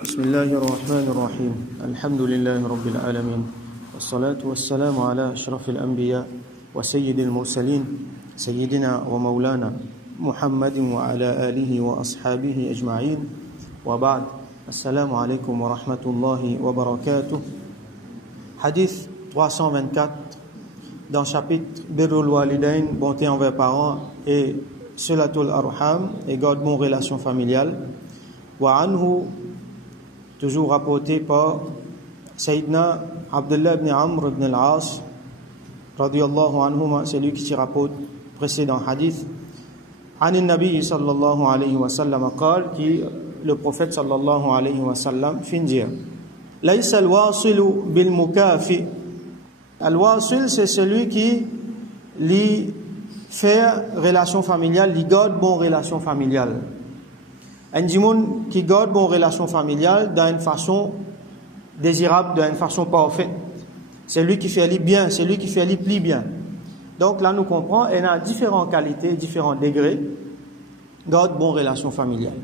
بسم الله الرحمن الرحيم الحمد لله رب العالمين والصلاة والسلام على أشرف الأنبياء وسيد المرسلين سيدنا ومولانا محمد وعلى آله وأصحابه أجمعين وبعد السلام عليكم ورحمة الله وبركاته. Hadith 324 dans le chapitre Birrul Walidain, bonté envers parents, et Silatul Arham, et garde bonne relation familiale. Wa anhu, toujours rapporté par Sayyidina Abdullah ibn Amr ibn al-As radiyallahu anhuma, c'est lui qui s'y rapporte précédent hadith. An al-Nabi sallallahu alayhi wa sallam qal, qui le prophète sallallahu alayhi wa sallam fin dire Laysa al-wasilu bil mukafi. Al-wasil, c'est celui qui lui fait relation familiale, lui garde bonne relation familiale. Un dimoun qui garde bonne relation familiale d'une façon désirable, d'une façon parfaite. C'est lui qui fait lui bien, c'est lui qui fait lui plus bien. Donc là, nous comprenons, il y a différentes qualités, différents degrés, garde bonne relation familiale.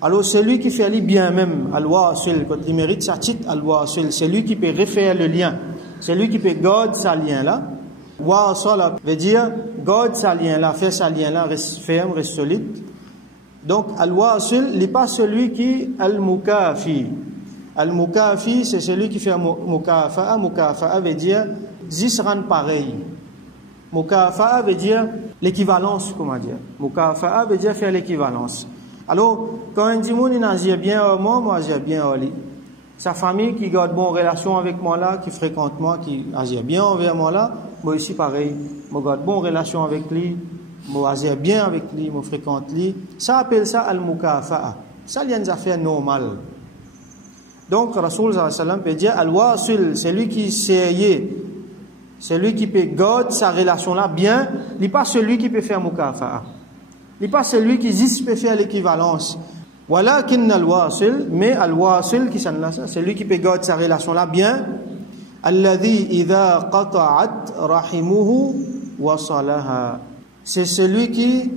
Alors, celui qui fait lui bien même, al-wasil, quand il mérite sa titre, al-wasil, c'est lui qui peut refaire le lien. C'est lui qui peut garder sa lien là. Wasala veut dire garde sa lien là, faire sa lien là, reste ferme, reste solide. Donc, al-wasil n'est pas celui qui al-mukafi. Al-mukafi, c'est celui qui fait mukafa'a. Mukafa'a veut dire 10 rendre pareil. Mukafa'a veut dire l'équivalence, comment dire. Mukafa'a veut dire faire l'équivalence. Alors, quand un dit il agit bien moi j'ai bien lui. Sa famille qui garde bonne relation avec moi là, qui fréquente moi, qui agit bien envers moi là, moi aussi pareil. Moi garde bonne relation avec lui. Moi agir bien avec lui, moi fréquente lui. Ça appelle ça al-mukafa'a. Ça il y a une affaire normale. Donc Rasoul sallallahu alayhi wa sallam peut dire al-wasil, c'est lui qui sait, c'est lui qui peut garder sa relation là bien, il n'est pas celui qui peut faire mukafa'a. Il n'est pas celui qui dit peut faire l'équivalence. Walakin al-wasil, mais al-wasil qui c'est lui qui peut garder sa relation là bien. Alladhi idha qata'at rahimuhu wasalaha. C'est celui qui,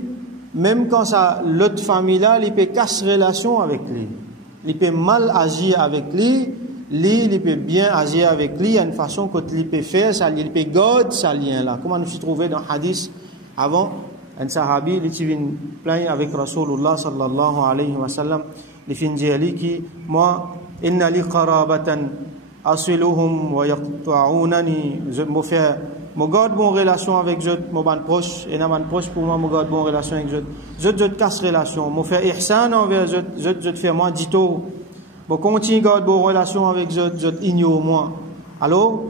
même quand l'autre famille là, il peut casser relation avec lui. Il peut mal agir avec lui, il peut bien agir avec lui, il y a une façon qu'il peut faire, il peut garder sa lien là. Comment nous s'y trouver dans le hadith avant, un sahabi, il était venu plaindre avec Rasulullah sallallahu alayhi wa sallam, il fin dire qui, moi, inna li qarabatan asiluhum wa yaqta'unani, je me fais je garde bonne relation avec eux, mon ban proche, et mon proche pour moi, je garde bonne relation avec eux. Je casse relation, je fais ihsan envers eux, je fais moi dito. Je continue à garder bonne relation avec eux, je ignore moi. Alors,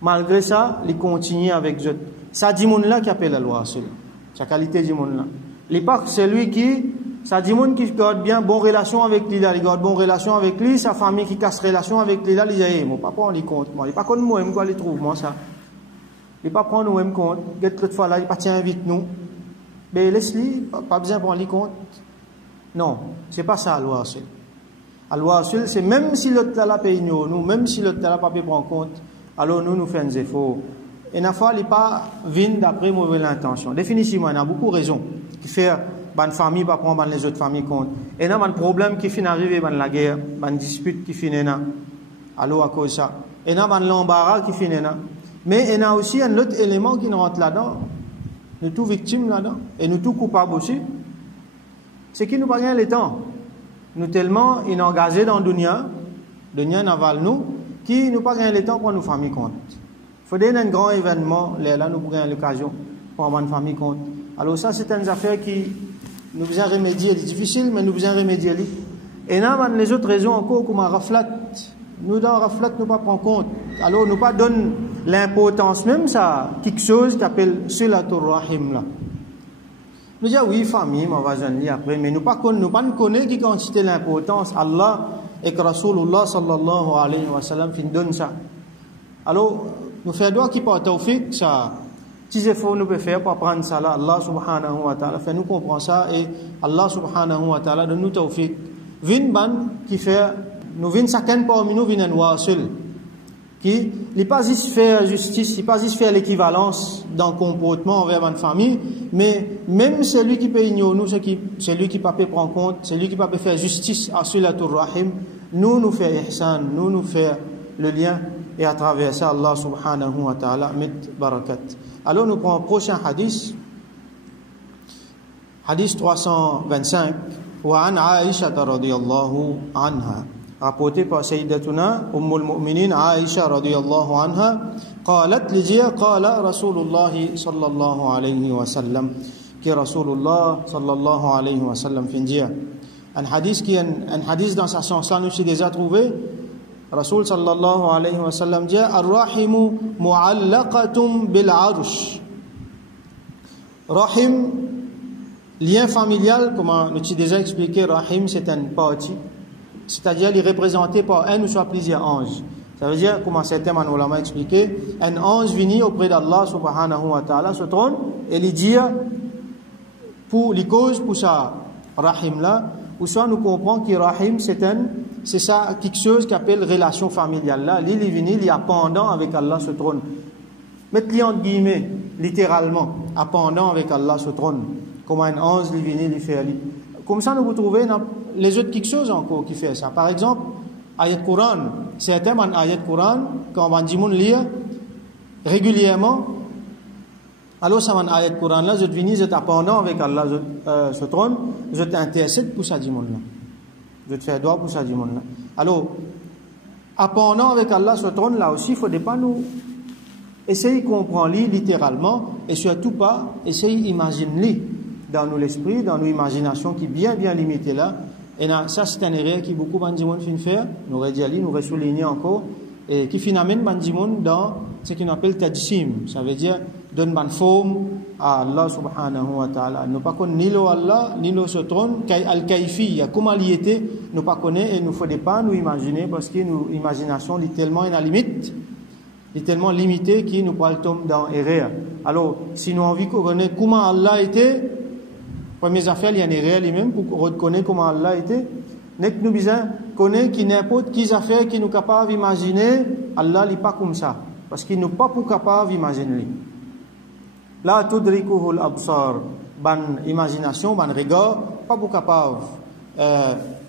malgré ça, il continue avec eux. Ça dit mon là qui appelle la loi, sa qualité dit mon là. Il n'est pas celui qui, ça dit mon qui garde bien bonne relation avec lui, il garde bonne relation avec lui, sa famille qui casse relation avec lui, là, il dit, mon papa, on les compte, moi, il n'est pas comme moi, quoi, il trouve moi ça. Il ne pas prendre nous même compte. Quelque fois là, il ne pas tiens vite nous. Mais laisse-lui, pas besoin de prendre les compte. Non, ce n'est pas ça, al-wasil. Al-wasil, c'est même si l'autre là paye nous, même si l'autre là pas peut prendre compte, alors nous faisons des efforts. Et la fois, il n'est pas venu d'après mauvaise intention. Définitivement, il y a beaucoup de raisons qui fait une famille pas prendre les autres familles compte. Et il y a un problème qui finit arriver dans la guerre, une dispute qui finit là. Alors à cause de ça. Et il y a un l'embarras qui finit là. Mais il y a aussi un autre élément qui nous rentre là-dedans. Nous tous victimes là-dedans. Et nous tous coupables aussi. C'est qu'il nous pas gagné le temps. Nous tellement engagés dans le dunya n'aval nous, qui nous pas gagné le temps pour nous famille compte. Il faut donner un grand événement, là nous pourrions l'occasion pour avoir une famille compte. Alors ça, c'est une affaire qui nous besoin remédier. C'est difficile, mais nous besoin remédier. Et là, les autres raisons encore, comme un raflat. Nous, dans le raflat, nous pas prendre compte. Alors, nous pas donner l'importance même ça, quelque chose qui appelle Silatul Rahim là. Nous disons oui, famille, on va jeûner après, mais nous pas connaître qui quantité l'importance. Allah et que Rasulullah sallallahu alayhi wa sallam fin donne ça. Alors, nous faisons droit qui par tawfiq, ça, petits efforts nous pouvons faire pour apprendre ça là. Allah subhanahu wa ta'ala fait nous comprendre ça et Allah subhanahu wa ta'ala donne nous tawfiq. Vin ban qui fait, nous vin chacun parmi nous vin un wasil. qui n'est pas juste faire justice, il pas juste faire l'équivalence dans le comportement envers une famille, mais même celui qui peut ignorer nous, celui qui peut prendre compte, celui qui peut faire justice à Silatul Rahim, nous fait ihsan, nous fait le lien, et à travers ça, Allah subhanahu wa ta'ala met barakat. Alors nous prenons le prochain hadith, hadith 325, wa an Aisha radiyallahu anha. Rapporté par Sayyidatuna Ummul Mu'minin Aisha radiyallahu anha, قالت لجيا قال رسول الله صلى الله عليه وسلم qui Rasulullah sallallahu alayhi wa sallam fin dire un hadith dans sa sens là nous s'est déjà trouvé Rasul sallallahu alayhi wa sallam dit ar-rahimu mu'allaqatum bil arsh. Rahim, lien familial, comme nous t'ai déjà expliqué, Rahim c'est une partie, c'est-à-dire il est représenté par un ou soit plusieurs anges. Ça veut dire, comme certains ulama expliqué, un ange vient auprès d'Allah subhanahu wa ta'ala, se trône, et il dit, pour les causes, pour ça, Rahim là, ou soit nous comprenons que Rahim c'est ça, quelque chose qu'on appelle relation familiale là, il vient, il est pendant avec Allah se trône. Mettez-le entre guillemets, littéralement, pendant avec Allah se trône. Comme un ange, il vient, il fait. Comme ça, nous vous trouvez dans les autres quelque chose encore qui fait ça. Par exemple, ayat Quran, certains ayat Quran, quand on dit lire régulièrement, alors ça man ayat Quran là, je viens, je pendant avec Allah se trône, je t'intercède pour ça dit là. Je te fais droit pour ça dit là. Alors, pendant avec Allah se trône là aussi, il ne faut pas nous essayer de comprendre littéralement et surtout pas essayer d'imaginer dans nos esprits, dans nos imaginations qui bien limitées là. Et là, ça c'est une erreur qui beaucoup de gens font faire, nous redisons, nous souligner encore, et qui finalement dans ce qu'on appelle tajsim, ça veut dire donne une forme à Allah subhanahu wa ta'ala. Nous ne connaissons ni le Allah, ni le trône, al-kayfi, comment il était, nous ne connaissons et nous ne faut pas nous imaginer parce que nos imaginations est tellement une limite, est tellement limitée qu'il nous parle dans erreur. Alors, si nous avons envie de connaître comment Allah était, première affaire, il y a une erreur lui-même pour reconnaître comment Allah était. N'est que nous besoin connaître qui n'importe qui affaire qui nous capable d'imaginer, Allah n'est pas comme ça. Parce qu'il n'est pas pour capable d'imaginer. La tudrikuhul absar, ban imagination, ban regard, pas pour capable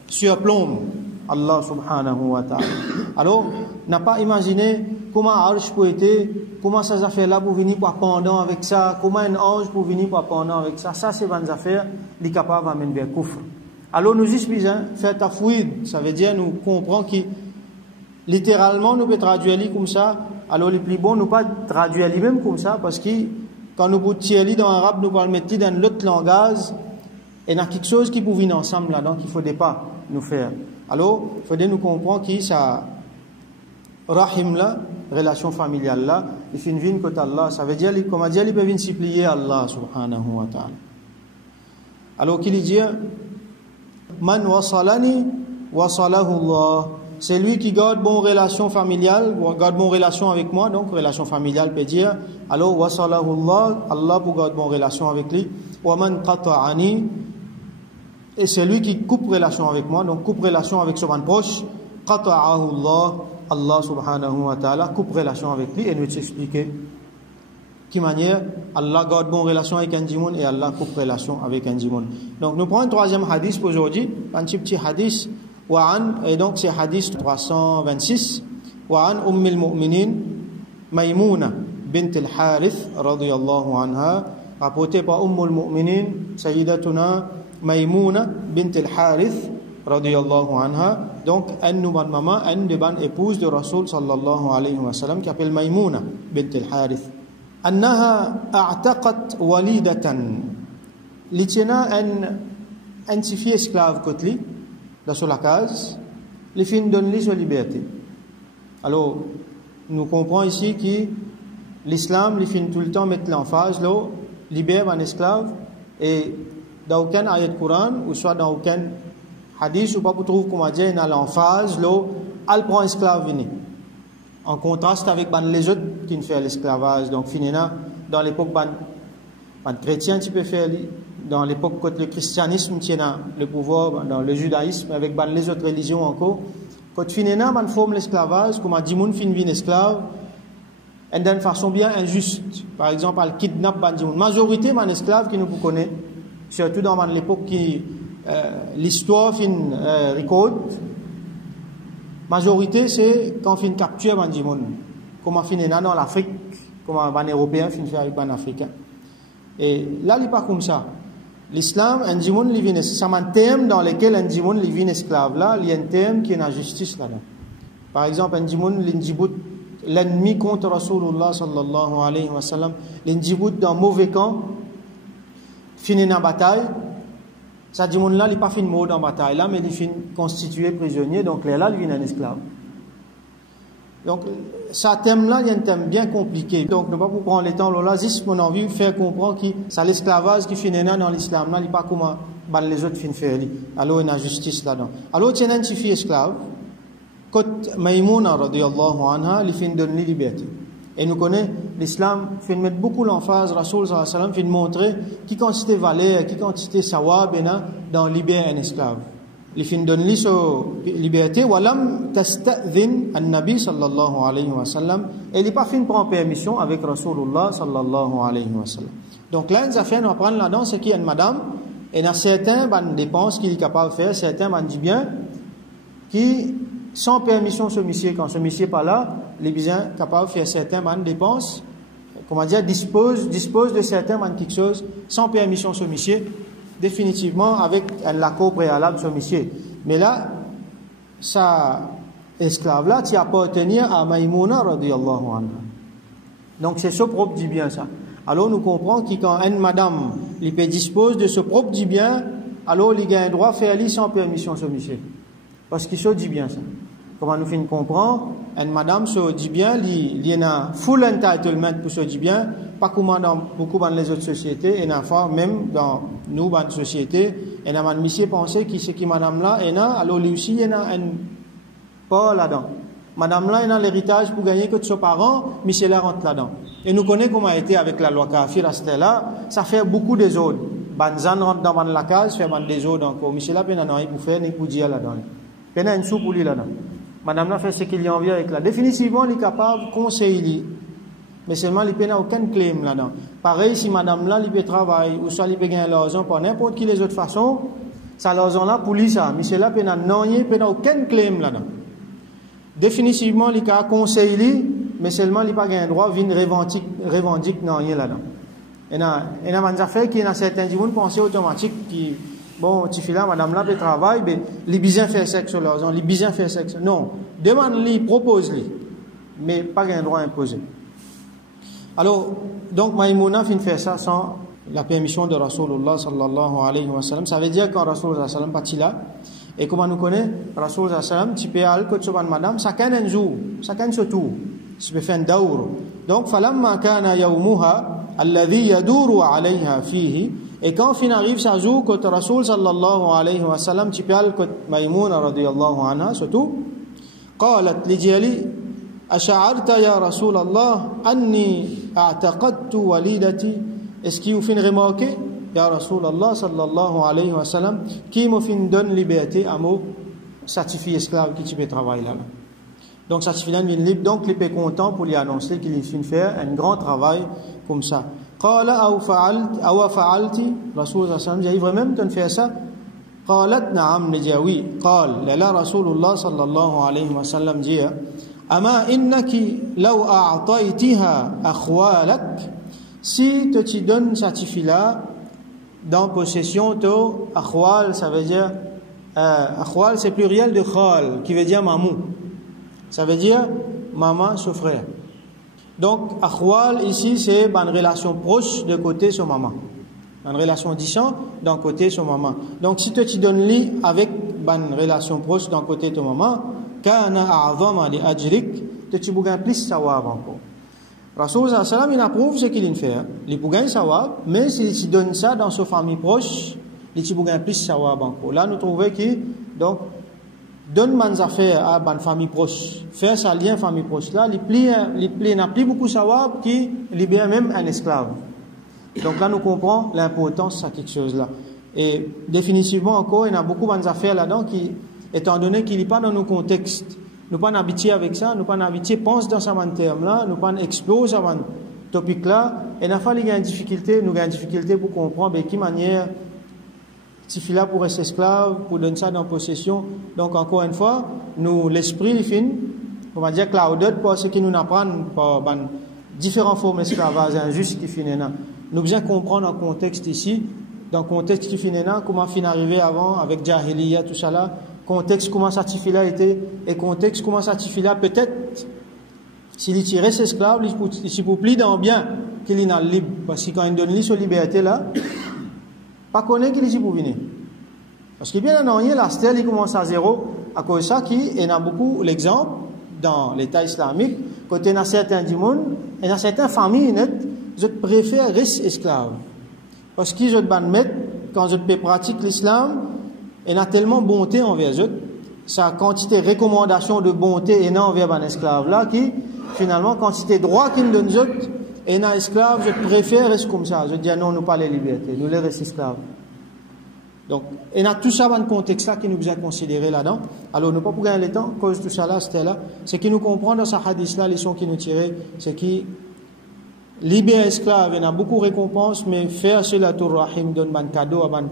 surplombe Allah subhanahu wa ta'ala. Alors, n'a pas imaginé comment Arsh peut être, comment ces affaires-là pour venir pour pendant avec ça, comment un ange pour venir pour pendant avec ça. Ça, c'est une affaire qui est capable d'amener vers kufr. Alors, nous disons, faire tafouid, ça veut dire, nous comprenons que, littéralement, nous pouvons traduire comme ça. Alors, le plus bon, nous pas traduire lui-même comme ça, parce que, quand nous pouvons tirer dans l'arabe, nous pouvons le mettre dans l'autre langage, et il y a quelque chose qui peut venir ensemble là, donc il ne faut pas nous faire. Alors, il faut nous comprendre que ça, Rahim là, relation familiale là, il fait une vie côté Allah, ça veut dire, comment dire, il peut venir supplier Allah subhanahu wa ta'ala. Alors, qu'il dit, Man wasalani wasalahu Allah. C'est lui qui garde bonne relation familiale, garde bonne relation avec moi, donc relation familiale peut dire, alors wasalahu Allah, Allah pour garder bonne relation avec lui. Wa man qata'ani, et c'est lui qui coupe relation avec moi, donc coupe relation avec son proche, qata'ahu Allah, Allah subhanahu wa ta'ala coupe relation avec lui, et nous t'expliquer qui manière Allah garde bonne relation avec un djimoun et Allah coupe relation avec un djimoun. Donc nous prenons un troisième hadith pour aujourd'hui, un petit hadith, et donc c'est hadith 326, وعن أم المؤمنين ميمونة بنت الحارث رضي الله عنها, rapporté par al-Mu'minin Sayyidatuna Maymuna bint al-Harith radiyallahu anha, donc une de bonne maman, une de bonne épouse de Rasul sallallahu alayhi wa sallam qui s'appelle Maymuna bint al-Harith. أنها أعتقت وليدة, لتنا un fille esclave côté dans la case, les filles donnent sa liberté. Alors, nous comprenons ici que l'islam, les filles tout le temps mettent l'emphase, là, libère un esclave, et dans aucun ayat Coran, ou soit dans aucun hadith, ou pas pour trouver comment dire, dans l'emphase, là, elle prend esclave venu. En contraste avec les autres qui ne font l'esclavage. Donc, finalement, dans l'époque, chrétien, tu peux faire, dans l'époque, quand le christianisme tient le pouvoir, dans le judaïsme, avec les autres religions encore, Quand finena man forme l'esclavage, comme a dit moun fin vin esclave, et d'une façon bien injuste. Par exemple, elle kidnappe ban moun. Majorité man esclave qui nous connaît, surtout dans l'époque qui l'histoire fin record. Majorité c'est quand fin capture ban moun. Comme finena dans l'Afrique, comme ban européen fin fait avec ban africain. Et là, il n'est pas comme ça. L'islam, un djimoun li vin, c'est un thème dans lequel un djimoun li vin esclave. Là, il y a un thème qui est la justice là-dedans. Par exemple, un djimoun l'injibout l'ennemi contre Rasulullah sallallahu alayhi wa sallam, l'injibout dans mauvais camp, fini dans bataille. Ça djimoun là, il n'est pas fin mort dans bataille là, mais il est fin constitué prisonnier, donc là, il vient un esclave. Donc, ce thème-là, il y a un thème bien compliqué. Donc, ne pas pour prendre le temps, là, juste mon envie de faire comprendre que c'est l'esclavage qui finit dans l'islam, là, il n'y a pas comment les autres finissent faire. Alors, il y a une justice là-dedans. Alors, il y a une fille esclave, quand Maïmouna, radiyallahu anha, il finit de donner liberté. Et nous connaissons, l'islam fait mettre beaucoup l'emphase, Rasoul sallallahu alayhi wa sallam, fait montrer qui quantité valeur, qui quantité sawab, dans libérer un esclave. Il fin donne lui sa liberté walam tasta'dhin an-nabi sallallahu alayhi wa sallam et il pas fin prendre permission avec Rasulullah sallallahu alayhi wa sallam. Donc là une affaire nous apprendre là-dedans c'est qu'il y a une madame et dans certains dépenses qu'il est capable de faire, certains dit bien qui sans permission ce monsieur quand ce monsieur pas là, il est bien capable de faire certains dépenses comment dire dispose de certains quelque chose sans permission ce monsieur définitivement avec l'accord préalable sur monsieur. Mais là, ça esclave là, tu appartenais à Maïmouna radiyallahu anha. Donc c'est ce propre du bien ça. Alors nous comprenons que quand une madame il peut dispose de ce propre du bien, alors il a un droit de faire lui sans permission sur monsieur. Parce qu'il se dit bien ça. Comment nous finissons comprendre, une madame se dit bien, il y a full entitlement pour se dire bien, pas comme dans beaucoup dans les autres sociétés, et même dans nous, dans la société, et dans un monsieur pensé qui c'est qui madame là, et là, alors lui aussi, il y a un pas là-dedans. Madame là, il a l'héritage pour gagner que de ses parents, monsieur là rentre là-dedans. Et nous connaissons comment a été avec la loi Kafir à ce là, ça fait beaucoup des autres. Banzan rentre dans la case, fait des autres encore. Monsieur là, il n'a rien pour faire, ni pour dire là-dedans. Il y a une soupe pour lui là-dedans. Madame là fait ce qu'il y a envie avec là. Définitivement, il est capable de conseiller. Mais seulement, il n'y a aucun claim là-dedans. Pareil, si madame là, il peut travailler, ou soit il peut gagner l'argent par n'importe qui les autres façons, ça l'argent là pour lui ça. Monsieur là, il n'y a aucun claim là-dedans. Définitivement, il a conseillé, mais seulement, il n'a pas gagné le droit de venir revendiquer non rien là-dedans. Il y a des affaires qui, dans certains gens, pensent automatique qui bon, tu fais là, madame là, peut travailler, mais les bisins faire sexe sur l'argent, les bisins faire sexe. Non, demande-lui, propose-lui, mais pas un droit imposé. Alors, donc, Maïmouna fin faire ça sans la permission de Rasulullah sallallahu alayhi wa sallam. Ça veut dire quand Rasulullah sallam parti là, et comment nous connaît, Rasulullah sallam, tu peux aller côté de madame, ça canne un jour, ça canne surtout, tu peux faire un daour. Donc, falamma kana yawmuha, alladhi yaduru alayha fihi, et quand fin arrive ce jour, quand Rasul sallallahu alayhi wa sallam, tu peux aller côté Maïmouna radiyallahu anha, surtout, qalat lidjali, أشعرت يا رسول الله أني أعتقدت والدتي est-ce qu'il vous fait remarquer يا رسول الله صلى الله عليه وسلم qui me fait donne liberté à me certifier esclave qui tu peux travailler là donc certifié libre donc il est content pour lui annoncer qu'il vient faire un grand travail comme ça قال أو فعلت رسول الله صلى الله عليه وسلم j'ai vraiment de faire ça قالت نعم نجاوي قال لا رسول الله صلى الله عليه وسلم dit Ama innaki law a'taytiha akhwalak si tu donnes certificat dans possession de akhwal ça veut dire akhwal c'est pluriel de khal qui veut dire mamou ça veut dire maman son frère donc akhwal ici c'est une relation proche de côté son maman une relation distante d'un côté son maman donc si tu donnes lui avec une relation proche d'un côté de ton maman kana a'zama li ajrik te tu bougan plus sawab encore Rasul sallallahu alayhi wa sallam il approuve ce qu'il fait il bougan sawab mais s'il donne ça dans sa famille proche il tu bougan plus sawab encore là nous trouvons que donc donne man's affaire à une famille proche faire ça lien famille proche là il n'a plus beaucoup sawab qui libère même un esclave donc là nous comprenons l'importance de quelque chose là et définitivement encore il y a beaucoup man's affaire là-dedans qui étant donné qu'il n'est pas dans nos contextes. Nous pas habitués avec ça, nous pas habitués pense dans ce terme-là, nous pas explose avant topic-là, et n'a fallu une difficulté, nous avons une difficulté pour comprendre de quelle manière si là pour rester esclave, pour donner ça dans possession. Donc encore une fois, nous l'esprit fin, on va dire que la haute pour ce qui nous apprend par différentes formes d'esclavage injuste qui finit là. Nous devons comprendre en contexte ici, dans le contexte qui finit là, comment fin arrivé avant avec Jahiliya, tout ça là, contexte comment ça là était, et contexte comment ça là peut-être, s'il tirait ses esclaves, il pour plus dans bien qu'il est libre, parce que quand il donne sa liberté là, pas connaître qu'il est pour venir. Parce que bien en rien, la stèle il commence à zéro, à cause de ça qui, et a beaucoup l'exemple, dans l'État islamique, quand il y a certains du monde, et dans certaines familles, je préfère rester esclave. Parce que je vais mettre, quand je pratique l'islam, il y a tellement de bonté envers eux, sa quantité de recommandations de bonté et non envers un esclave là, qui, finalement, quantité de droit qu'il me donne eux, et un esclave, je préfère rester comme ça. Je dis non, nous pas les libertés, nous les restons esclaves. Donc, il y a tout ça dans le contexte-là qui nous a considéré là-dedans. Alors, nous ne pouvons pas gagner le temps, à cause de tout ça là, c'était là. C'est qui nous comprend dans ce hadith-là, les leçons qui nous tirait, c'est qui libère esclave, il y a beaucoup de récompenses, mais faire cela tour rahim, donne un cadeau à un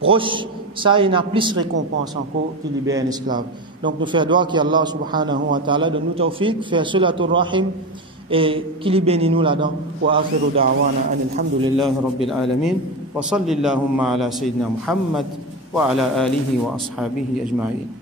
proche, ça, il y a plus de récompenses encore qui libère un esclave. Donc, nous faisons droit qu'Allah subhanahu wa ta'ala donne nous tawfiq, faire cela tour rahim, et qui libère nous là-dedans. Wa akhiru da'wana alhamdulillahi rabbil alamin. Wa salli Allahumma ala sayyidina Muhammad wa ala alihi wa ashabihi ajma'in.